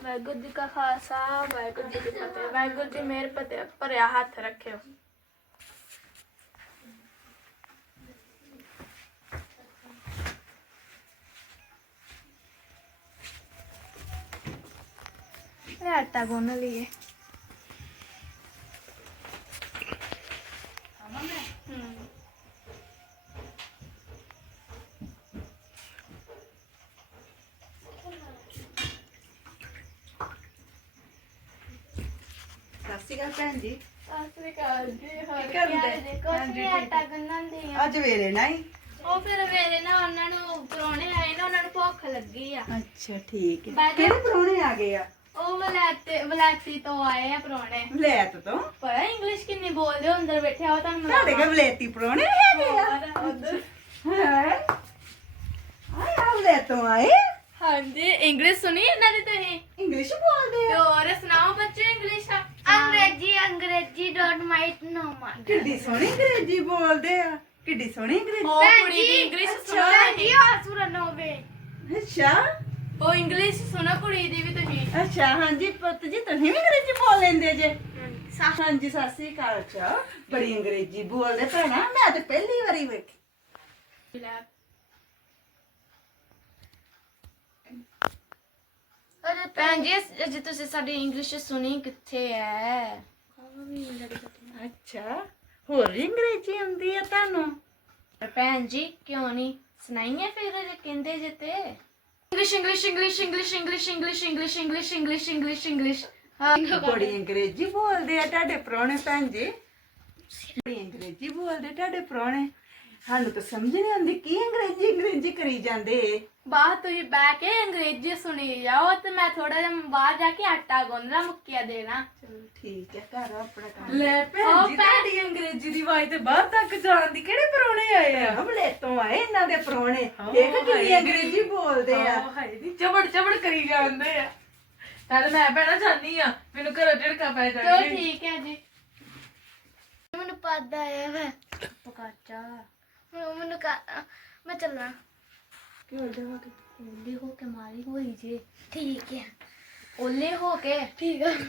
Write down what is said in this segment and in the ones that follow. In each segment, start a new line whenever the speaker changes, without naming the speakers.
ਵਾਹਿਗੁਰੂ ਜੀ ਕਾ ਖਾਲਸਾ ਵਾਹਿਗੁਰੂ ਜੀ ਕੀ ਫਤਿਹ। ਵਾਹਿਗੁਰੂ ਜੀ ਮੇਰ ਭਰਿਆ ਹੱਥ ਰੱਖਿਓ। आटा गुन लिए
ਭੈਣ ਜੀ
ਸਤਿ ਸ੍ਰੀ ਅਕਾਲ ਜੀ। ਹੋਰ
ਕੀ ਕਰਦੇ?
ਕੁਛ ਨੀ, ਆਟਾ ਗੁੰਨਣ ਦੀ ਆ।
ਅੱਜ ਵੇਲੇ ਨਹੀਂ।
ਉਹ ਫਿਰ ਮੇਰੇ ਨਾ ਉਹਨਾਂ ਨੂੰ ਪ੍ਰਾਹੁਣੇ ਆਏ ਨਾ, ਉਹਨਾਂ ਨੂੰ ਭੁੱਖ ਲੱਗੀ ਆ।
ਅੱਛਾ ਠੀਕ ਹੈ।
ਬਾਅਦ-
ਕਿਹੜੇ ਪ੍ਰਾਹੁਣੇ ਆ ਗਏ ਆ?
ਉਹ ਵਲੈਤੀ ਤੋਂ ਆਏ ਆ ਪ੍ਰਾਹੁਣੇ।
ਵਲੈਤ ਤੋਂ?
ਪਰ ਇੰਗਲਿਸ਼ ਕਿੰਨੀ ਬੋਲਦੇ ਹੋ, ਅੰਦਰ ਬੈਠੇ ਆ, ਉਹ ਤੁਹਾਨੂੰ
ਤੁਹਾਡੇ ਕੋਲ ਵਲੈਤੀ ਪ੍ਰਾਹੁਣੇ ਹੈਗੇ ਆ?
ਹੋਰ ਉੱਧਰ।
ਹੈ ਆਏ ਆ ਵਲੈਤ ਤੋਂ ਆਏ?
ਹਾਂਜੀ, ਇੰਗਲਿਸ਼ ਸੁਣੀ ਇਹਨਾਂ ਦੀ ਤੁਸੀਂ?
ਇੰਗਲਿਸ਼ ਬੋਲਦੇ
ਤੇ
ਆ?
ਹੋਰ ਸੁਣਾਓ ਬੱਚੇ ਇੰਗਲਿਸ਼। ਅੰਗਰੇਜ਼ੀ ਡੋਂਟ ਮਾਈਟ ਨੋ ਮਾਈਟ।
ਕਿੱਡੀ ਸੋਹਣੀ ਅੰਗਰੇਜ਼ੀ ਬੋਲਦੇ ਆ। ਕਿੱਡੀ ਸੋਹਣੀ ਅੰਗਰੇਜ਼ੀ।
ਉਹ ਕੁੜੀ ਦੀ ਇੰਗਲਿਸ਼ ਸੁਣੋ ਤੁਸੀਂ।
ਸੁਰਾ ਨੋਵੇ
ਅੱਛਾ
ਉਹ ਇੰਗਲਿਸ਼ ਸੁਣੋ ਕੁੜੀ ਦੀ ਵੀ ਤੁਸੀਂ।
ਅੱਛਾ ਹਾਂਜੀ ਪੁੱਤ ਜੀ ਤੁਸੀਂ ਵੀ ਅੰਗਰੇਜ਼ੀ ਬੋਲ ਲੈਂਦੇ ਜੇ? ਹਾਂਜੀ ਸਤਿ ਸ੍ਰੀ ਅਕਾਲ। ਅੱਛਾ ਬੜੀ ਅੰਗਰੇਜ਼ੀ ਬੋਲਦੇ ਭੈਣਾ, ਮੈਂ ਤਾਂ ਪਹਿਲੀ ਵਾਰੀ ਵੇਖੀ।
ਭੈਣ ਜੀ ਅੱਜ ਤੁਸੀਂ ਸਾਡੀ ਇੰਗਲਿਸ਼ ਸੁਣੀ ਕਿੱਥੇ ਐ?
ਅੱਛਾ ਹੋਰ ਵੀ ਅੰਗਰੇਜ਼ੀ ਆਉਂਦੀ ਆ ਤੁਹਾਨੂੰ?
ਭੈਣ ਜੀ ਕਿਉਂ ਨਹੀਂ ਸੁਣਾਈਏ ਫਿਰ ਜੇ ਕਹਿੰਦੇ ਜੇ ਤੇ। English English English English English English English English English English English. ਹਾਂ
ਬੜੀ ਅੰਗਰੇਜ਼ੀ ਬੋਲਦੇ ਆ ਤੁਹਾਡੇ ਪ੍ਰਾਹੁਣੇ ਭੈਣ ਜੀ। ਬੜੀ ਅੰਗਰੇਜ਼ੀ ਬੋਲਦੇ ਤੁਹਾਡੇ ਪ੍ਰਾਹੁਣੇ। ਸਾਨੂੰ ਤਾਂ ਸਮਝ ਨਹੀਂ ਆਉਂਦੀ ਕੀ ਅੰਗਰੇਜ਼ੀ ਕਰੀ ਜਾਂਦੇ।
ਬਾਹਰ ਤੁਸੀਂ ਬਹਿ ਕੇ ਅੰਗਰੇਜ਼ੀ ਸੁਣੀ ਜਾਓ ਤੇ ਮੈਂ ਥੋੜਾ ਜਿਹਾ ਬਾਹਰ ਜਾ ਕੇ ਆਟਾ ਗੁੰਨਣਾ, ਮੁੱਕੀਆਂ ਦੇਣਾ।
ਚਲੋ ਠੀਕ ਹੈ, ਘਰ ਆਪਣਾ ਕੰਮ।
ਲੈ ਭੈਣ ਜੀ ਤੁਹਾਡੀ ਅੰਗਰੇਜ਼ੀ ਦੀ ਆਵਾਜ਼ ਤੇ ਬਾਹਰ ਤੱਕ ਜਾਣ ਦੀ। ਕਿਹੜੇ ਪਰੋਣੇ ਆਏ ਆ?
ਹਮਲੇਤੋਂ ਆਏ ਇਹਨਾਂ ਦੇ ਪ੍ਰਾਹੁਣੇ। ਦੇਖ ਕਿੰਨੀ ਅੰਗਰੇਜ਼ੀ ਬੋਲਦੇ ਆ।
ਹਾਏ ਨੀ ਚਬੜ ਚਬੜ ਕਰੀ ਜਾਂਦੇ ਆ। ਚੱਲ ਮੈਂ ਭੈਣਾ ਜਾਨੀ ਆ, ਮੈਨੂੰ ਘਰੋਂ ਝੜਕਾ ਪੈ
ਚਲੋ
ਜਾਣੀ।
ਠੀਕ ਹੈ ਜੀ।
ਮੈਨੂੰ ਪਤਾ ਹੈ ਵੇ
ਪਕਾਚਾ
ਮੈਨੂੰ ਮੈਂ ਚੱਲਣਾ।
ਕੀ ਹੋਲਦੇ ਹੋ ਕੇ ਓਲੇ ਹੋ ਕੇ ਮਾਰੀ ਹੋਈ ਜੇ।
ਠੀਕ है
ਓਲੇ ਹੋ ਕੇ
ठीक है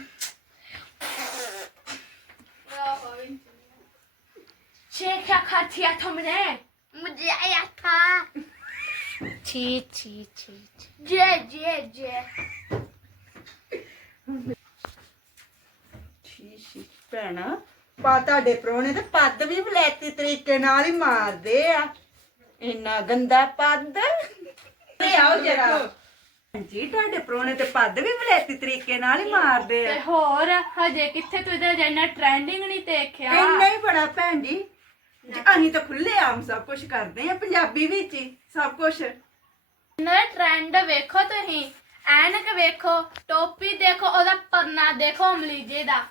छे क्या खा थिया तुमने?
मुझे आया था
छी छी छी छी।
जे जे जे
ਸ਼ੀ ਭੈਣਾ ਪਾ ਤੁਹਾਡੇ ਪ੍ਰਾਹੁਣੇ ਤੇ ਪੱਦ ਵੀ ਵਲੈਤੀ ਤਰੀਕੇ ਨਾਲ ਹੀ ਮਾਰਦੇ ਆ। ਇੰਨਾ ਗੰਦਾ ਪੱਦ। ਤੇ ਆਓ ਜਰਾ ਜੀ, ਤੁਹਾਡੇ ਪ੍ਰਾਹੁਣੇ ਤੇ ਪੱਦ ਵੀ ਵਲੈਤੀ ਤਰੀਕੇ ਨਾਲ ਹੀ ਮਾਰਦੇ
ਤੇ
ਆ।
ਹੋਰ ਹਜੇ ਕਿੱਥੇ ਤੂੰ ਇਹਦਾ ਜਨਾ ਟ੍ਰੈਂਡਿੰਗ ਨਹੀਂ ਦੇਖਿਆ।
ਇੰਨਾ ਹੀ ਬੜਾ ਭੈਣ ਜੀ। ਅਸੀਂ ਤਾਂ ਖੁੱਲੇ ਆਮ ਸਭ ਕੁਝ ਕਰਦੇ ਆ, ਪੰਜਾਬੀ ਵਿੱਚ ਹੀ ਸਭ ਕੁਝ।
ਨਾ ਟ੍ਰੈਂਡ ਵੇਖੋ ਤੁਸੀਂ, ਐਨਕ ਵੇਖੋ, ਟੋਪੀ ਦੇਖੋ, ਉਹਦਾ ਪਰਨਾ ਦੇਖੋ ਅਮਲੀਜੇ ਦਾ।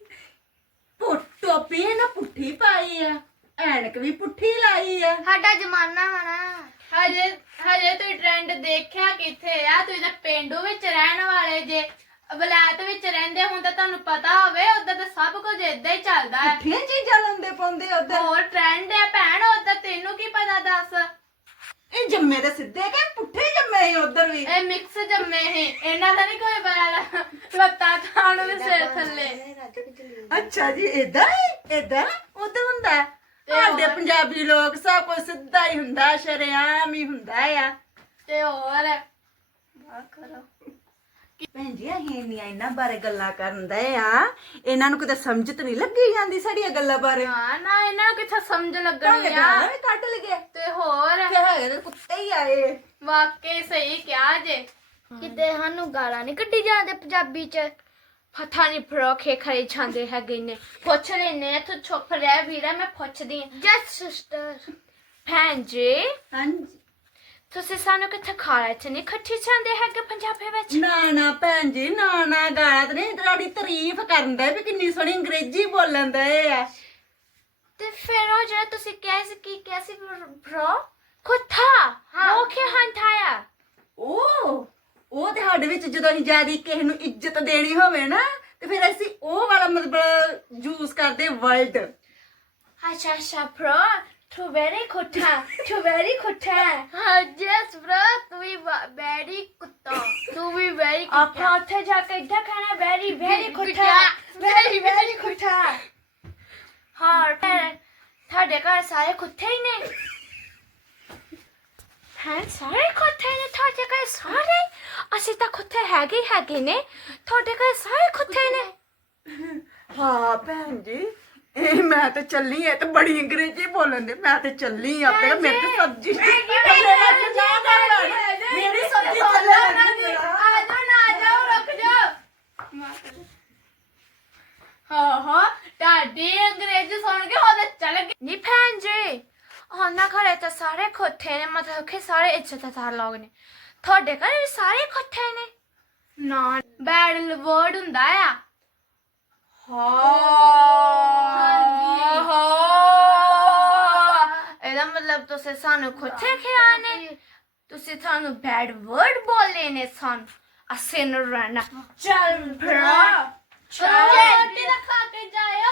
ਟੋਪੀ ਇਹਨਾਂ ਪੁੱਠੀ ਪਾਈ ਆ, ਐਨਕ ਵੀ ਪੁੱਠੀ ਲਾਈ ਆ।
ਸਾਡਾ ਜ਼ਮਾਨਾ ਵਾ ਨਾ।
ਹਜੇ ਤੁਸੀਂ ਟ੍ਰੈਂਡ ਦੇਖਿਆ ਕਿੱਥੇ ਆ? ਤੁਸੀਂ ਤਾਂ ਪਿੰਡੂ ਵਿੱਚ ਰਹਿਣ ਵਾਲੇ ਜੇ, ਵਲਾਇਤ ਵਿੱਚ ਰਹਿੰਦੇ ਹੁਣ ਤਾਂ ਤੁਹਾਨੂੰ ਪਤਾ ਹੋਵੇ। ਉਧਰ ਤਾਂ ਸਭ ਕੁਝ ਏਦਾਂ ਹੀ ਚੱਲਦਾ ਹੈ।
ਪੁੱਠੀਆਂ ਚੀਜ਼ਾਂ ਲਾਉਂਦੇ ਪਾਉਂਦੇ ਉਧਰ।
ਹੋਰ ਟ੍ਰੈਂਡ ਹੈ ਭੈਣ, ਉਧਰ ਤੈਨੂੰ ਕੀ ਪਤਾ ਦੱਸ?
ਇਹ ਜੰਮੇ ਦੇ ਸਿੱਧੇ ਕਿ ਪੁੱਠੇ ਜੰਮੇ ਹੀ ਉਧਰ ਵੀ।
ਇਹ ਮਿਕਸ ਜੰਮੇ ਹੀ, ਇਹਨਾਂ ਦਾ ਨਹੀਂ ਕੋਈ ਪਤਾ। ਲੱਤਾਂ ਖਾਣ ਦੇ ਸਿਰ ਥੱਲੇ।
ਅੱਛਾ ਜੀ, ਏਦਾਂ ਉਧਰ ਹੁੰਦਾ ਹੈ। ਸਾਡੇ ਪੰਜਾਬੀ ਲੋਕ ਸਭ ਕੁਝ ਸਿੱਧਾ ਹੀ ਹੁੰਦਾ, ਸ਼ਰੇਆਮ ਹੀ ਹੁੰਦਾ ਆ।
ਤੇ ਹੋਰ ਕਰੋ
ਭੈਣ ਜੀ ਅਸੀਂ ਇਹਨਾਂ ਬਾਰੇ ਗੱਲਾਂ ਕਰਨ ਦਏ ਆ, ਇਹਨਾਂ ਨੂੰ ਕਿਤੇ ਸਮਝ ਤਾਂ ਨਹੀਂ ਲੱਗੀ ਜਾਂਦੀ ਸਾਡੀਆਂ ਗੱਲਾਂ ਬਾਰੇ।
ਹਾਂ ਨਾ, ਇਹਨਾਂ ਨੂੰ ਕਿੱਥੇ ਸਮਝ ਲੱਗਣੀ ਆ।
ਗਾਲਾਂ ਵੀ ਕੱਢ ਲਗੇ
ਤੇ ਹੋਰ
ਫਿਰ ਹੈਗੇ ਤੇ ਕੁੱਤੇ ਹੀ ਆਏ।
ਵਾਕਈ ਸਹੀ ਕਿਹਾ ਜੇ।
ਕਿਤੇ ਸਾਨੂੰ ਗਾਲਾਂ ਨਹੀਂ ਕੱਢੀ ਜਾਂਦੇ ਪੰਜਾਬੀ ਚ।
ਪਤਾ ਨਹੀਂ ਫਰੋਖੇ ਖੜੇ ਜਾਂਦੇ ਹੈਗੇ ਨੇ। ਪੁੱਛ ਲੈਨੇ ਤੂੰ ਚੁੱਪ ਰਹਿ ਵੀਰਾ, ਮੈਂ ਪੁੱਛਦੀ ਆਂ।
ਜਸ ਸਿਸਟਰ
ਭੈਣ ਜੀ
ਹਾਂਜੀ
ਤੁਸੀਂ ਸਾਨੂੰ ਕਿੱਥੇ ਖਾਲਾ ਚ ਨਹੀਂ ਖੱਟੀ ਜਾਂਦੇ ਹੈਗੇ ਪੰਜਾਬੀ ਵਿੱਚ?
ਨਾ ਭੈਣ ਜੀ, ਨਾ ਗਾਲਾਂ ਤੇ ਨਹੀਂ, ਤੁਹਾਡੀ ਤਾਰੀਫ ਕਰਨ ਦੇ ਵੀ ਕਿੰਨੀ ਸੋਹਣੀ ਅੰਗਰੇਜ਼ੀ ਬੋਲਣ ਦਏ ਆ।
ਤੇ ਫਿਰ ਉਹ ਜਿਹੜਾ ਤੁਸੀਂ ਕੈਸੀ ਬ్రో ਕੁੱਤਾ ਉਹ ਕੀ ਹੰਟਾਇਆ?
ਉਹ ਤੇ ਸਾਡੇ ਵਿੱਚ ਜਦੋਂ ਅਸੀਂ ਜਿਆਦੀ ਕਿਸੇ ਨੂੰ ਇੱਜ਼ਤ ਦੇਣੀ ਹੋਵੇ ਨਾ ਤੇ ਫਿਰ ਅਸੀਂ ਉਹ ਵਾਲਾ ਮਤਲਬ ਯੂਜ਼ ਕਰਦੇ ਵਰਡ।
ਅੱਛਾ bro ਤੂੰ very ਕੁੱਤਾ।
हाँ जस ब्रो तू भी वेरी कुत्ता, तू भी वेरी ਆਪਾਂ ਉੱਥੇ ਜਾ ਕੇ ਇੱਦਾਂ ਖਾਣਾ ਵੈਰੀ ਵੈਰੀ ਖੁੱਠਾ ਵੈਰੀ ਵੈਰੀ ਖੁੱਠਾ। ਹਾਂ ਭੈਣ ਤੁਹਾਡੇ ਘਰ ਸਾਰੇ ਖੁੱਠੇ ਹੀ ਨੇ? ਭੈਣ ਸਾਰੇ ਖੁੱਠੇ ਨੇ ਤੁਹਾਡੇ ਘਰ ਸਾਰੇ? ਅਸੀਂ ਤਾਂ ਖੁੱਠੇ ਹੈਗੇ ਨੇ, ਤੁਹਾਡੇ ਘਰ ਸਾਰੇ ਖੁੱਠੇ ਨੇ?
ਹਾਂ ਭੈਣ ਜੀ ਇਹ ਮੈਂ ਤੇ ਚੱਲੀ ਐ ਤੇ ਬੜੀ ਅੰਗਰੇਜ਼ੀ ਬੋਲਣ ਦੇ। ਮੈਂ ਤੇ ਚੱਲੀ ਆ ਤੇ ਮੇਰੇ ਤੇ ਸਬਜ਼ੀ ਮੇਰੀ ਸਬਜ਼ੀ ਚੱਲੇ
ਆ ਜਾਓ ਨਾ ਜਾਓ, ਰੁਕ ਜਾਓ। ਹਾਂ ਤੁਹਾਡੀ ਅੰਗਰੇਜ਼ੀ ਸੁਣ ਕੇ ਉਹਦੇ ਚੱਲ ਗਏ।
ਨਹੀਂ ਭੈਣ ਜੀ ਉਹਨਾਂ ਘਰੇ ਤਾਂ ਸਾਰੇ ਖੁੱਠੇ ਨੇ, ਮਤਲਬ ਕਿ ਸਾਰੇ ਇੱਜ਼ਤਦਾਰ ਲੋਕ ਨੇ। ਤੁਹਾਡੇ ਘਰ ਵੀ ਸਾਰੇ ਖੁੱਠੇ ਨੇ?
ਨਾ ਬੈਡ ਵਰਡ ਹੁੰਦਾ ਆ।
ਇਹਦਾ ਮਤਲਬ ਤੁਸੀਂ ਸਾਨੂੰ ਖੁੱਠੇ ਖਿਆ ਨੇ, ਤੁਸੀਂ ਸਾਨੂੰ ਬੈਡ ਵਰਡ ਬੋਲੇ ਨੇ ਸਾਨੂੰ। ਅਸੀਂ ਨੂੰ ਰਹਿਣਾ ਚੱਲ ਭਰਾ
ਰੋਟੀ ਤਾਂ ਖਾ ਕੇ ਜਾਇਓ।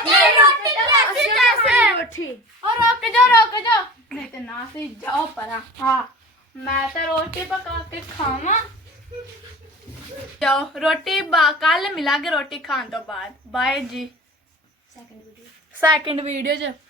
ਰੋਟੀ
और रुक जाओ नहीं तो ना से जाओ परा। हाँ मैं तो रोटी पका के खावा। जाओ रोटी कल मिलांगे रोटी खाने तो बाद। बाय जी। सेकंड वीडियो च